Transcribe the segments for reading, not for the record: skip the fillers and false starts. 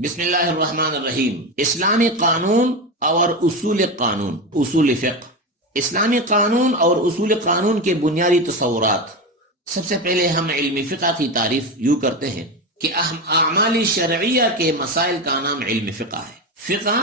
بسم اللہ الرحمن الرحیم۔ اسلامی قانون اور اصول قانون، اصول فقہ۔ اسلامی قانون اور اصول قانون کے بنیادی تصورات۔ سب سے پہلے ہم علم فقہ کی تعریف یوں کرتے ہیں کہ اعمال شرعیہ کے مسائل کا نام علم فقہ ہے۔ فقہ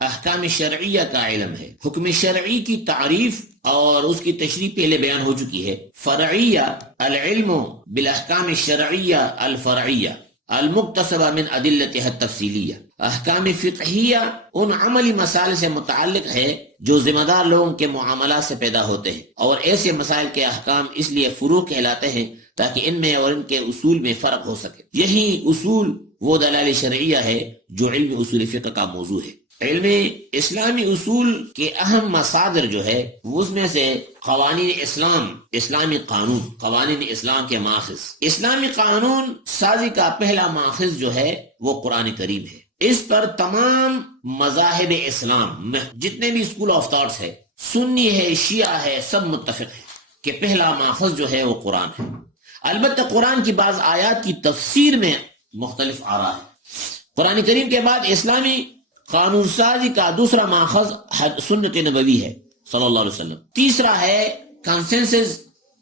احکام شرعیہ کا علم ہے۔ حکم شرعی کی تعریف اور اس کی تشریح پہلے بیان ہو چکی ہے۔ فرعیہ العلم بالاحکام الشرعیہ الفرعیہ المقتصبہ من ادلتها التفصیلیہ۔ احکام فقہیہ ان عملی مسائل سے متعلق ہے جو ذمہ دار لوگوں کے معاملات سے پیدا ہوتے ہیں، اور ایسے مسائل کے احکام اس لیے فروع کہلاتے ہیں تاکہ ان میں اور ان کے اصول میں فرق ہو سکے۔ یہی اصول وہ دلائل شرعیہ ہے جو علم اصول فقہ کا موضوع ہے۔ علم اسلامی اصول کے اہم مصادر جو ہے اس میں سے قوانین اسلام، اسلامی قانون، قوانین اسلام کے ماخذ۔ اسلامی قانون سازی کا پہلا ماخذ جو ہے وہ قرآن کریم ہے۔ اس پر تمام مذاہب اسلام جتنے بھی اسکول آف تھاٹس ہے، سنی ہے، شیعہ ہے، سب متفق ہے کہ پہلا ماخذ جو ہے وہ قرآن ہے۔ البتہ قرآن کی بعض آیات کی تفسیر میں مختلف آراء ہے۔ قرآن کریم کے بعد اسلامی قانون سازی کا دوسرا ماخذ سنت نبوی ہے صلی اللہ علیہ وسلم۔ تیسرا ہے کنسنسس،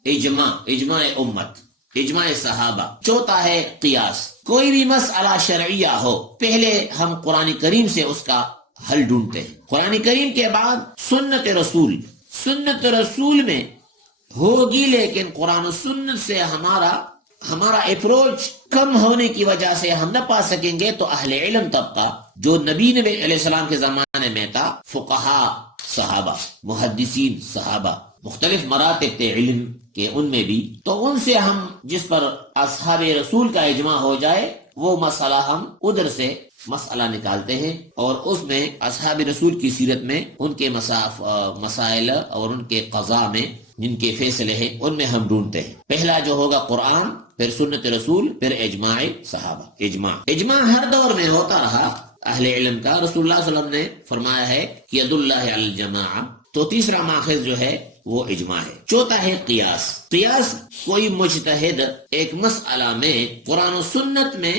اجماع امت، اجماع صحابہ۔ چوتھا ہے قیاس۔ کوئی بھی مسئلہ شرعیہ ہو، پہلے ہم قرآن کریم سے اس کا حل ڈھونڈتے ہیں۔ قرآن کریم کے بعد سنت رسول۔ سنت رسول میں ہوگی، لیکن قرآن و سنت سے ہمارا اپروچ کم ہونے کی وجہ سے ہم نہ پا سکیں گے، تو اہل علم طبقہ جو نبی علیہ السلام کے زمانے میں تھا، فقہا صحابہ، محدثین صحابہ، مختلف مراتب تھے علم کے ان میں بھی، تو ان سے ہم جس پر اصحاب رسول کا اجماع ہو جائے وہ مسئلہ ہم ادھر سے مسئلہ نکالتے ہیں، اور اس میں اصحاب رسول کی سیرت میں ان کے مسائل اور ان کے قضاء میں جن کے فیصلے ہیں ان میں ہم ڈھونڈتے ہیں۔ پہلا جو ہوگا قرآن، پھر سنت رسول، پھر اجماع صحابہ۔ اجماع ہر دور میں ہوتا رہا اہل علم کا۔ رسول اللہ صلی اللہ علیہ وسلم نے فرمایا ہے کہ ید اللہ علی الجماع۔ تو تیسرا ماخذ جو ہے وہ اجماع ہے۔ چوتھا ہے قیاس۔ قیاس کوئی مجتہد ایک مسئلہ میں قرآن و سنت میں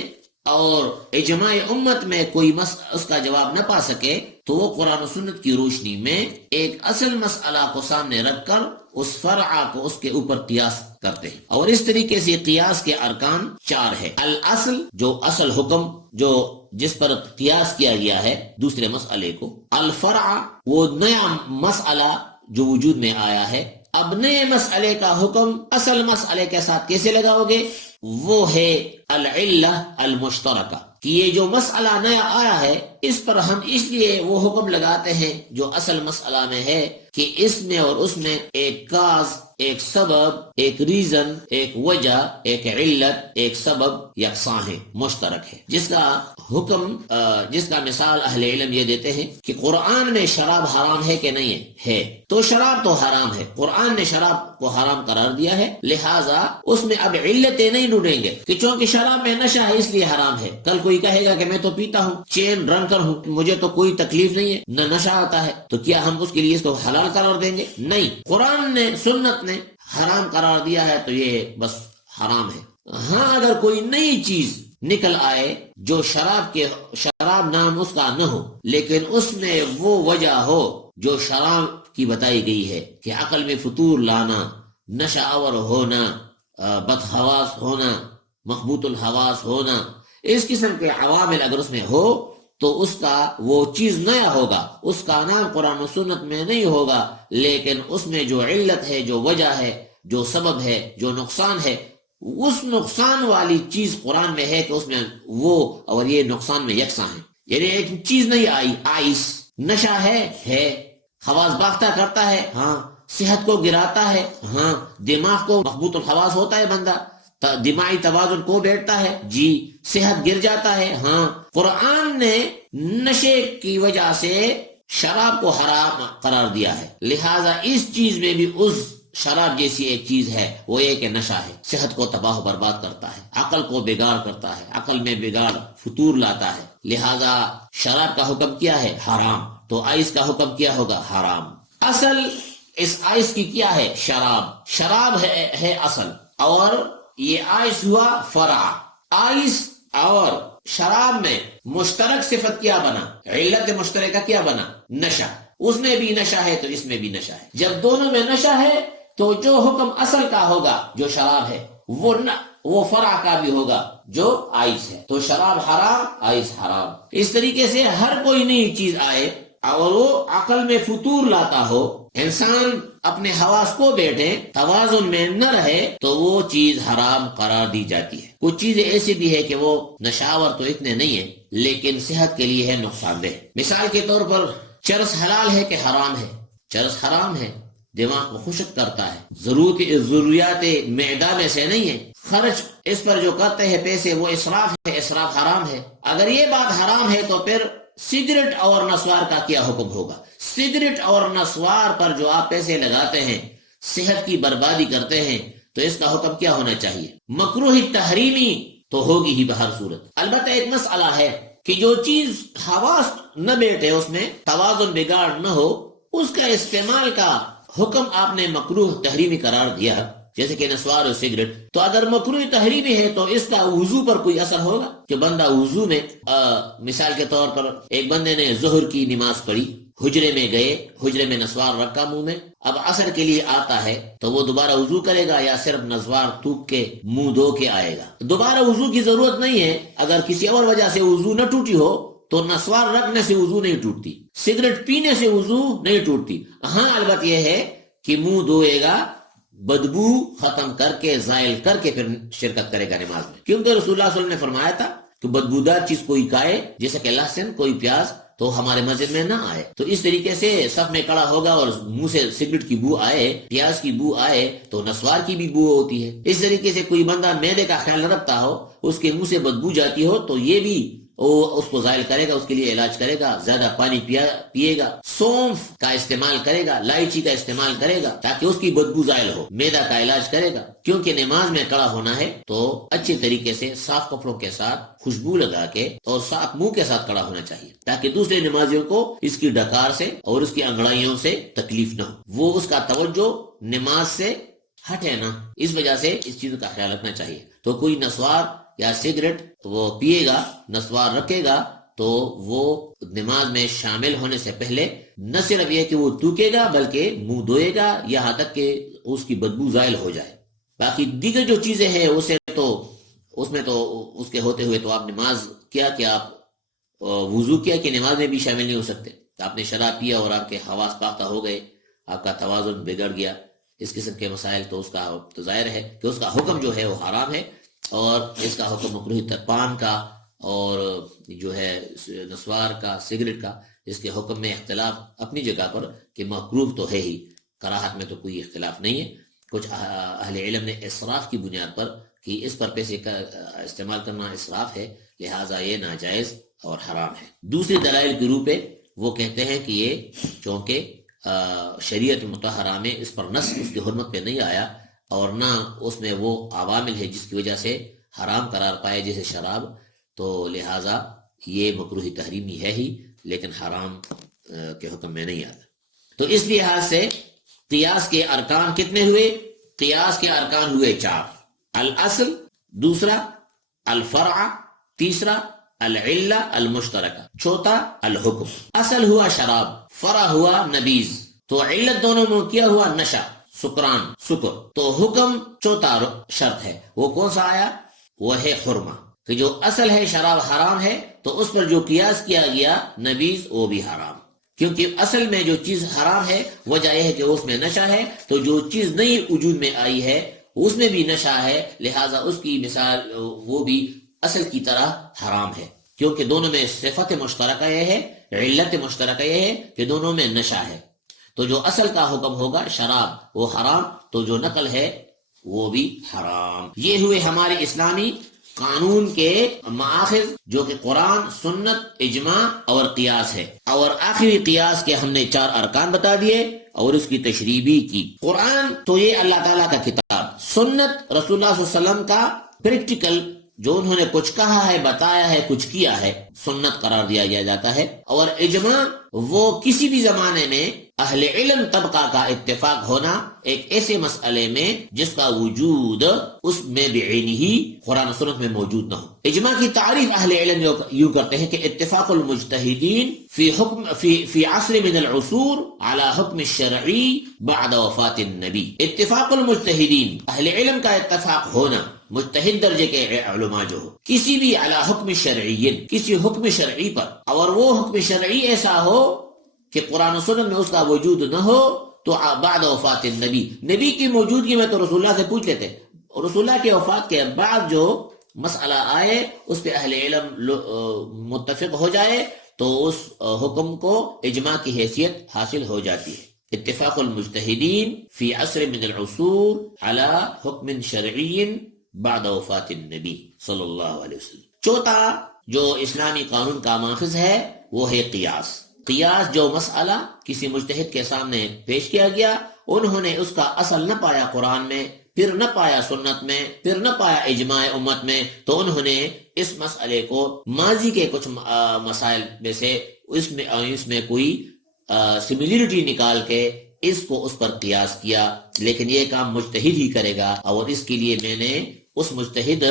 اور اجماع امت میں کوئی اس کا جواب نہ پا سکے تو وہ قرآن و سنت کی روشنی میں ایک اصل مسئلہ کو سامنے رکھ کر اس فرع کو اس کے اوپر قیاس کرتے ہیں، اور اس طریقے سے قیاس کے ارکان 4 ہے۔ الاصل، جو اصل حکم جو جس پر قیاس کیا گیا ہے دوسرے مسئلے کو۔ الفرع، وہ نیا مسئلہ جو وجود میں آیا ہے۔ اب نئے مسئلے کا حکم اصل مسئلے کے ساتھ کیسے لگاؤ گے؟ وہ ہے العلہ المشترکہ، کہ یہ جو مسئلہ نیا آیا ہے اس پر ہم اس لیے وہ حکم لگاتے ہیں جو اصل مسئلہ میں ہے کہ اس میں اور اس میں ایک کاز، ایک سبب، ایک ریزن، ایک وجہ، ایک علت، ایک سبب یکساں ہے، مشترک ہے، جس کا حکم جس کا مثال اہل علم یہ دیتے ہیں کہ قرآن میں شراب حرام ہے کہ نہیں ہے، تو شراب تو حرام ہے، قرآن نے شراب کو حرام قرار دیا ہے، لہٰذا اس میں اب علتیں نہیں ڈھونڈیں گے کہ چونکہ شراب میں نشہ ہے اس لیے حرام ہے۔ کل کوئی کہے گا کہ میں تو پیتا ہوں، چین ڈرنکر ہوں، مجھے تو کوئی تکلیف نہیں ہے، نہ نشہ آتا ہے، تو کیا ہم اس کے لیے اس کو حلال قرار دیں گے؟ نہیں، قرآن نے، سنت نے حرام قرار دیا ہے تو یہ بس حرام ہے۔ ہاں، اگر کوئی نئی چیز نکل آئے جو شراب نام اس کا نہ ہو، لیکن اس میں وہ وجہ ہو جو شراب کی بتائی گئی ہے کہ عقل میں فطور لانا، نشہ آور ہونا، بدحواس ہونا، مخبوط الحواس ہونا، اس قسم کے عوامل اگر اس میں ہو تو اس کا وہ چیز نیا ہوگا، اس کا نام قرآن و سنت میں نہیں ہوگا، لیکن اس میں جو علت ہے، جو وجہ ہے، جو سبب ہے، جو نقصان ہے، اس نقصان والی چیز قرآن میں ہے کہ اس میں وہ اور یہ نقصان میں یکساں ہے۔ یعنی ایک چیز نہیں آئی، آئس نشہ ہے، حواس باختہ کرتا ہے، ہاں، صحت کو گراتا ہے، ہاں، دماغ کو مخبوط الحواس ہوتا ہے بندہ، دماغی توازن کو بیٹھتا ہے، جی، صحت گر جاتا ہے، ہاں۔ قرآن نے نشے کی وجہ سے شراب کو حرام قرار دیا ہے، لہذا اس چیز میں بھی اس شراب جیسی ایک چیز ہے، وہ یہ کہ نشہ ہے، صحت کو تباہ و برباد کرتا ہے، عقل کو بگاڑ کرتا ہے، عقل میں بگاڑ فطور لاتا ہے، لہذا شراب کا حکم کیا ہے؟ حرام۔ تو آئس کا حکم کیا ہوگا؟ حرام۔ اصل اس آئس کی کیا ہے؟ شراب ہے اصل، اور یہ آئس ہوا فرع۔ آئس اور شراب میں مشترک صفت کیا بنا، علت مشترکہ کیا بنا؟ نشہ. اس میں بھی نشہ ہے تو اس میں بھی نشہ ہے. جب دونوں میں نشہ ہے تو جو حکم اصل کا ہوگا جو شراب ہے وہ فرع کا بھی ہوگا جو آئس ہے. تو شراب حرام، آئس حرام. اس طریقے سے ہر کوئی نئی چیز آئے اور وہ عقل میں فطور لاتا ہو، انسان اپنے حواس کو بیٹھے، توازن میں نہ رہے، تو وہ چیز حرام قرار دی جاتی ہے. کچھ چیزیں ایسی بھی ہے کہ وہ نشاور تو اتنے نہیں ہیں لیکن صحت کے لیے ہے نقصان دہ. مثال کے طور پر چرس حلال ہے کہ حرام ہے؟ چرس حرام ہے، دماغ کو خشک کرتا ہے، ضروریات معدہ میں سے نہیں ہے. خرچ اس پر جو کرتے ہیں پیسے وہ اسراف ہے، اسراف حرام ہے. اگر یہ بات حرام ہے تو پھر سگریٹ اور نسوار کا کیا حکم ہوگا؟ سگریٹ اور نسوار پر جو آپ پیسے لگاتے ہیں، صحت کی بربادی کرتے ہیں، تو اس کا حکم کیا ہونا چاہیے؟ مکروہ تحریمی تو ہوگی ہی بہر صورت. البتہ ایک مسئلہ ہے کہ جو چیز حواس نہ بیٹھے، اس میں توازن بگاڑ نہ ہو، اس کا استعمال کا حکم آپ نے مکروہ تحریمی قرار دیا، جیسے کہ نسوار اور سگریٹ. تو اگر مکروہ تحریمی ہے تو اس کا وضو پر کوئی اثر ہوگا کہ بندہ وضو میں مثال کے طور پر ایک بندے نے ظہر کی نماز پڑھی، حجرے میں گئے، حجرے میں نسوار رکھا منہ میں، اب عصر کے لیے آتا ہے تو وہ دوبارہ وضو کرے گا یا صرف نسوار تھوک کے منہ دھو کے آئے گا؟ دوبارہ وضو کی ضرورت نہیں ہے. اگر کسی اور وجہ سے وضو نہ ٹوٹی ہو تو نسوار رکھنے سے وضو نہیں ٹوٹتی، سگریٹ پینے سے وضو نہیں ٹوٹتی. ہاں البتہ یہ ہے کہ منہ دھوئے گا، بدبو ختم کر کے زائل کر کے پھر شرکت کرے گا نماز میں، کیونکہ رسول اللہ صلی اللہ علیہ وسلم نے فرمایا تھا کہ بدبودار چیز کوئی کھائے جیسے کہ لہسن، کوئی پیاز، تو ہمارے مسجد میں نہ آئے. تو اس طریقے سے صف میں کھڑا ہوگا اور منہ سے سگریٹ کی بو آئے، پیاز کی بو آئے تو نسوار کی بھی بو ہوتی ہے. اس طریقے سے کوئی بندہ معدے کا خیال نہ رکھتا ہو، اس کے منہ سے بدبو جاتی ہو، تو یہ بھی اس کو زائل کرے گا، اس کے لیے علاج کرے گا. زیادہ پانی پیے گا، سونف کا استعمال کرے گا، الائچی کا استعمال کرے گا تاکہ اس کی بدبو زائل ہو، معدہ کا علاج کرے گا. کیونکہ نماز میں کھڑا ہونا ہے تو اچھے طریقے سے صاف کپڑوں کے ساتھ خوشبو لگا کے اور صاف منہ کے ساتھ کھڑا ہونا چاہیے تاکہ دوسرے نمازیوں کو اس کی ڈکار سے اور اس کی انگڑائیوں سے تکلیف نہ ہو، وہ اس کا توجہ نماز سے ہٹے نا. اس وجہ سے اس چیز کا خیال رکھنا چاہیے. تو کوئی نسوار یا سگریٹ وہ پیے گا، نسوار رکھے گا، تو وہ نماز میں شامل ہونے سے پہلے نہ صرف یہ کہ وہ تھوکے گا بلکہ منہ دھوئے گا یہاں تک کہ اس کی بدبو زائل ہو جائے. باقی دیگر جو چیزیں ہیں اس میں تو اس کے ہوتے ہوئے تو آپ نماز کیا کہ آپ وضو کیا کہ نماز میں بھی شامل نہیں ہو سکتے. آپ نے شراب پیا اور آپ کے حواس پاختہ ہو گئے، آپ کا توازن بگڑ گیا، اس قسم کے مسائل، تو اس کا تو ظاہر ہے کہ اس کا حکم جو ہے وہ حرام ہے، اور اس کا حکم مکروہ پان کا اور جو ہے نسوار کا، سگریٹ کا، اس کے حکم میں اختلاف اپنی جگہ پر کہ مکروہ تو ہے ہی، کراہت میں تو کوئی اختلاف نہیں ہے. کچھ اہل علم نے اسراف کی بنیاد پر کہ اس پر پیسے کا استعمال کرنا اسراف ہے، لہٰذا یہ ناجائز اور حرام ہے. دوسری دلائل کی روح پہ وہ کہتے ہیں کہ یہ چونکہ شریعت مطہرہ میں اس پر نص اس کی حرمت پہ نہیں آیا اور نہ اس میں وہ عوامل ہے جس کی وجہ سے حرام قرار پائے جیسے شراب، تو لہٰذا یہ مکروہ تحریمی ہے ہی لیکن حرام کے حکم میں نہیں آتا. تو اس لحاظ سے قیاس کے ارکان کتنے ہوئے؟ قیاس کے ارکان ہوئے 4: الاصل، دوسرا الفرع، تیسرا العلہ المشترکہ، چوتھا الحکم. اصل ہوا شراب، فرع ہوا نبیذ، تو علت دونوں میں کیا ہوا نشہ، سکران، سکر. تو حکم چوتھا شرط ہے، وہ کون سا آیا؟ وہ ہے حرمہ، کہ جو اصل ہے شراب حرام ہے تو اس پر جو قیاس کیا گیا نبیذ وہ بھی حرام، کیونکہ اصل میں جو چیز حرام ہے وجہ یہ ہے کہ اس میں نشہ ہے، تو جو چیز نئی وجود میں آئی ہے اس میں بھی نشہ ہے، لہٰذا اس کی مثال وہ بھی اصل کی طرح حرام ہے، کیونکہ دونوں میں صفت مشترکہ یہ ہے، علت مشترکہ یہ ہے کہ دونوں میں نشہ ہے. تو جو اصل کا حکم ہوگا شراب وہ حرام، تو جو نقل ہے وہ بھی حرام. یہ ہوئے ہمارے اسلامی قانون کے مآخذ جو کہ قرآن، سنت، اجماع اور قیاس ہے. اور آخری قیاس کے ہم نے 4 ارکان بتا دیے اور اس کی تشریح بھی کی. قرآن تو یہ اللہ تعالیٰ کا کتاب، سنت رسول اللہ صلی اللہ علیہ وسلم کا پریکٹیکل جو انہوں نے کچھ کہا ہے، بتایا ہے، کچھ کیا ہے، سنت قرار دیا جاتا ہے۔ اور اجماع وہ کسی بھی زمانے میں اہل علم طبقہ کا اتفاق ہونا ایک ایسے مسئلے میں جس کا وجود اس میں بعینی ہی قرآن و سنت میں موجود نہ ہو۔ اجماع کی تعریف اہل علم یوں کرتے ہیں کہ اتفاق المجتہدین فی عصر من العصور على حکم الشرعی بعد وفات النبی۔ اتفاق المجتہدین، اہل علم کا اتفاق ہونا، مجتہد درجے کے علماء جو ہو، کسی بھی علی حکم شرعی، کسی حکم شرعی پر، اور وہ حکم شرعی ایسا ہو کہ قرآن و سنت میں اس کا وجود نہ ہو، تو بعد وفات النبی، نبی کی موجودگی میں تو رسول اللہ سے پوچھ لیتے، اور رسول اللہ کے وفات کے بعد جو مسئلہ آئے اس پہ اہل علم متفق ہو جائے تو اس حکم کو اجماع کی حیثیت حاصل ہو جاتی ہے۔ اتفاق المجتہدین فی عصر من العصور علی حکم شرعی بعد وفات النبی صلی اللہ علیہ وسلم۔ چوتھا جو اسلامی قانون کا ماخذ ہے وہ ہے قیاس۔ قیاس جو مسئلہ کسی مجتہد کے سامنے پیش کیا گیا، انہوں نے اس کا اصل نہ پایا قرآن میں، پھر نہ پایا سنت میں، پھر نہ پایا اجماع امت میں، تو انہوں نے اس مسئلے کو ماضی کے کچھ مسائل میں سے اس میں کوئی سملیرٹی نکال کے اس کو اس پر قیاس کیا۔ لیکن یہ کام مجتہد ہی کرے گا، اور اس کے لیے میں نے اس مجتہد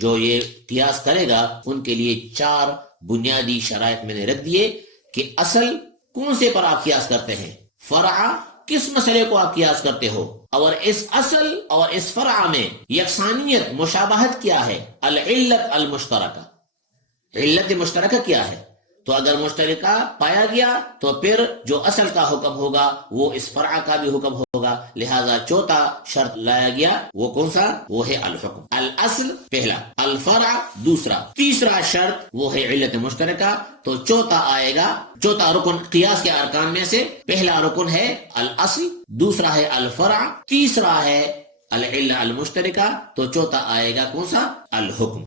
جو یہ قیاس کرے گا ان کے لیے 4 بنیادی شرائط میں نے رکھ دیے کہ اصل کون سے پر آپ قیاس کرتے ہیں، فرع کس مسئلے کو آپ قیاس کرتے ہو، اور اس اصل اور اس فرع میں یکسانیت، مشابہت کیا ہے، العلت المشترکہ، علت مشترکہ کیا ہے۔ تو اگر مشترکہ پایا گیا تو پھر جو اصل کا حکم ہوگا وہ اس فرع کا بھی حکم ہوگا، لہذا چوتھا شرط لایا گیا، وہ کون سا؟ وہ ہے الحکم، الاصل پہلا، الفرع دوسرا، تیسرا شرط وہ ہے علت مشترکہ۔ تو چوتھا آئے گا، چوتھا رکن قیاس کے ارکان میں سے پہلا رکن ہے الاصل، دوسرا ہے الفرع، تیسرا ہے العلت المشترکہ، تو چوتھا آئے گا کون سا؟ الحکم۔